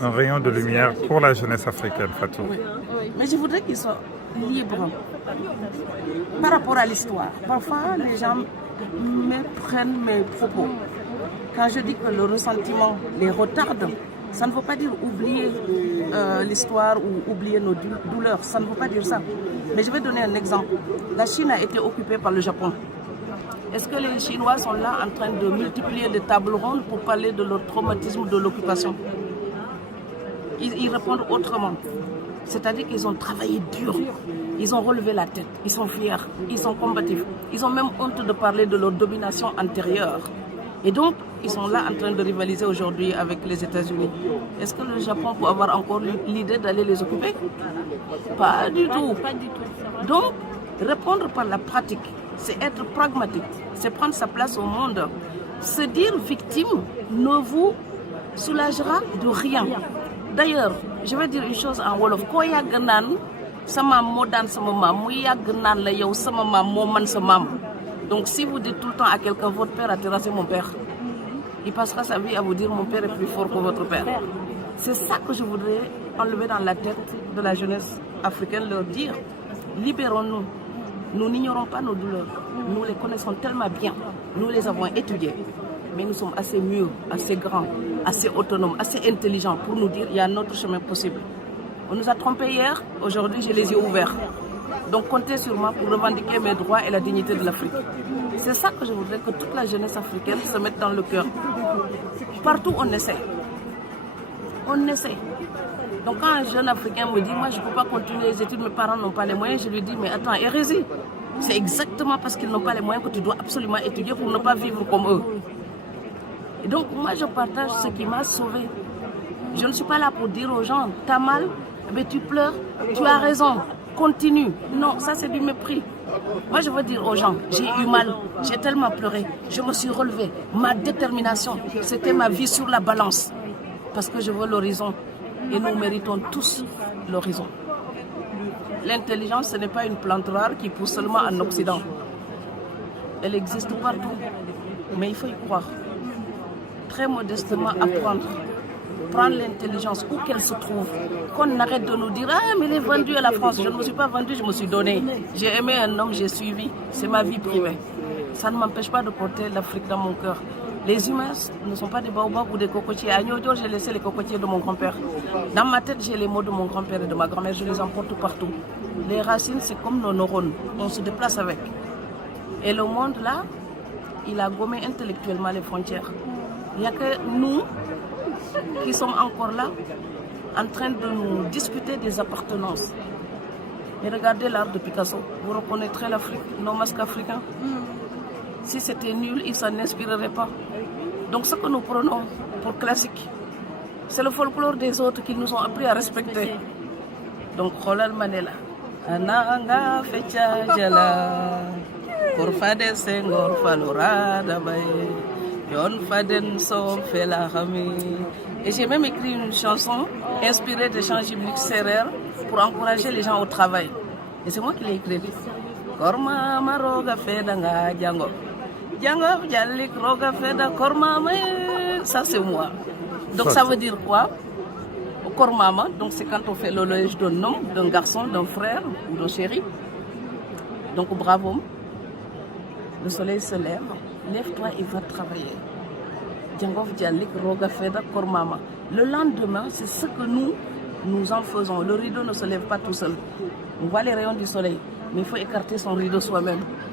un rayon de lumière pour la jeunesse africaine, Fatou. Oui. Mais je voudrais qu'ils soient libres par rapport à l'histoire. Parfois, les gens méprennent mes propos. Quand je dis que le ressentiment les retarde, ça ne veut pas dire oublier l'histoire ou oublier nos douleurs. Ça ne veut pas dire ça. Mais je vais donner un exemple. La Chine a été occupée par le Japon. Est-ce que les Chinois sont là en train de multiplier des tables rondes pour parler de leur traumatisme de l'occupation? Ils répondent autrement. C'est-à-dire qu'ils ont travaillé dur. Ils ont relevé la tête. Ils sont fiers. Ils sont combatifs. Ils ont même honte de parler de leur domination antérieure. Et donc, ils sont là en train de rivaliser aujourd'hui avec les États-Unis. Est-ce que le Japon peut avoir encore l'idée d'aller les occuper? Pas du tout. Donc, répondre par la pratique, c'est être pragmatique, c'est prendre sa place au monde. Se dire victime ne vous soulagera de rien. D'ailleurs, je vais dire une chose en Wolof. Ko yag nan sama mo dan sama mam, mu yag nan la yow sama mam mo man sa mam. Donc si vous dites tout le temps à quelqu'un votre père a terrassé mon père, il passera sa vie à vous dire mon père est plus fort que votre père. C'est ça que je voudrais enlever dans la tête de la jeunesse africaine, leur dire libérons-nous. Nous n'ignorons pas nos douleurs. Nous les connaissons tellement bien. Nous les avons étudiées. Mais nous sommes assez mûrs, assez grands, assez autonomes, assez intelligents pour nous dire qu'il y a un autre chemin possible. On nous a trompés hier, aujourd'hui j'ai les yeux ouverts. Donc comptez sur moi pour revendiquer mes droits et la dignité de l'Afrique. C'est ça que je voudrais que toute la jeunesse africaine se mette dans le cœur. Partout on essaie. On essaie. Donc quand un jeune Africain me dit, moi je ne peux pas continuer les études, mes parents n'ont pas les moyens, je lui dis, mais attends, hérésie. C'est exactement parce qu'ils n'ont pas les moyens que tu dois absolument étudier pour ne pas vivre comme eux. Et donc moi je partage ce qui m'a sauvé. Je ne suis pas là pour dire aux gens, t'as mal, mais tu pleures, tu as raison, continue. Non, ça c'est du mépris. Moi je veux dire aux gens, j'ai eu mal, j'ai tellement pleuré, je me suis relevée. Ma détermination, c'était ma vie sur la balance. Parce que je veux l'horizon. Et nous méritons tous l'horizon. L'intelligence, ce n'est pas une plante rare qui pousse seulement en Occident. Elle existe partout. Mais il faut y croire. Très modestement apprendre. Prendre l'intelligence où qu'elle se trouve. Qu'on arrête de nous dire, ah mais elle est vendue à la France. Je ne me suis pas vendue, je me suis donnée. J'ai aimé un homme, j'ai suivi. C'est ma vie privée. Ça ne m'empêche pas de porter l'Afrique dans mon cœur. Les humains ne sont pas des baobabs ou des cocotiers. À New York, j'ai laissé les cocotiers de mon grand-père. Dans ma tête, j'ai les mots de mon grand-père et de ma grand-mère. Je les emporte partout. Les racines, c'est comme nos neurones. On se déplace avec. Et le monde, là, il a gommé intellectuellement les frontières. Il n'y a que nous qui sommes encore là, en train de nous discuter des appartenances. Et regardez l'art de Picasso. Vous reconnaîtrez l'Afrique, nos masques africains. Si c'était nul, il ne s'en inspirerait pas. Donc ce que nous prenons pour classique, c'est le folklore des autres qui nous ont appris à respecter. Donc, Kholal Manela. Ananga fecha jala. Korfade sengor falora dabaye. Yon faden som fela khami. Et j'ai même écrit une chanson inspirée des chants bibliques serrères pour encourager les gens au travail. Et c'est moi qui l'ai écrit. Korma maroga fedanga django. Django djalik roga feda korma me. Ça c'est moi. Donc ça veut dire quoi? Kormama, donc c'est quand on fait l'horloge d'un homme, d'un garçon, d'un frère ou d'un chéri. Donc bravo. Le soleil se lève. Lève-toi et va travailler. Djangov djalik roga feda kormama. Le lendemain, c'est ce que nous en faisons. Le rideau ne se lève pas tout seul. On voit les rayons du soleil, mais il faut écarter son rideau soi-même.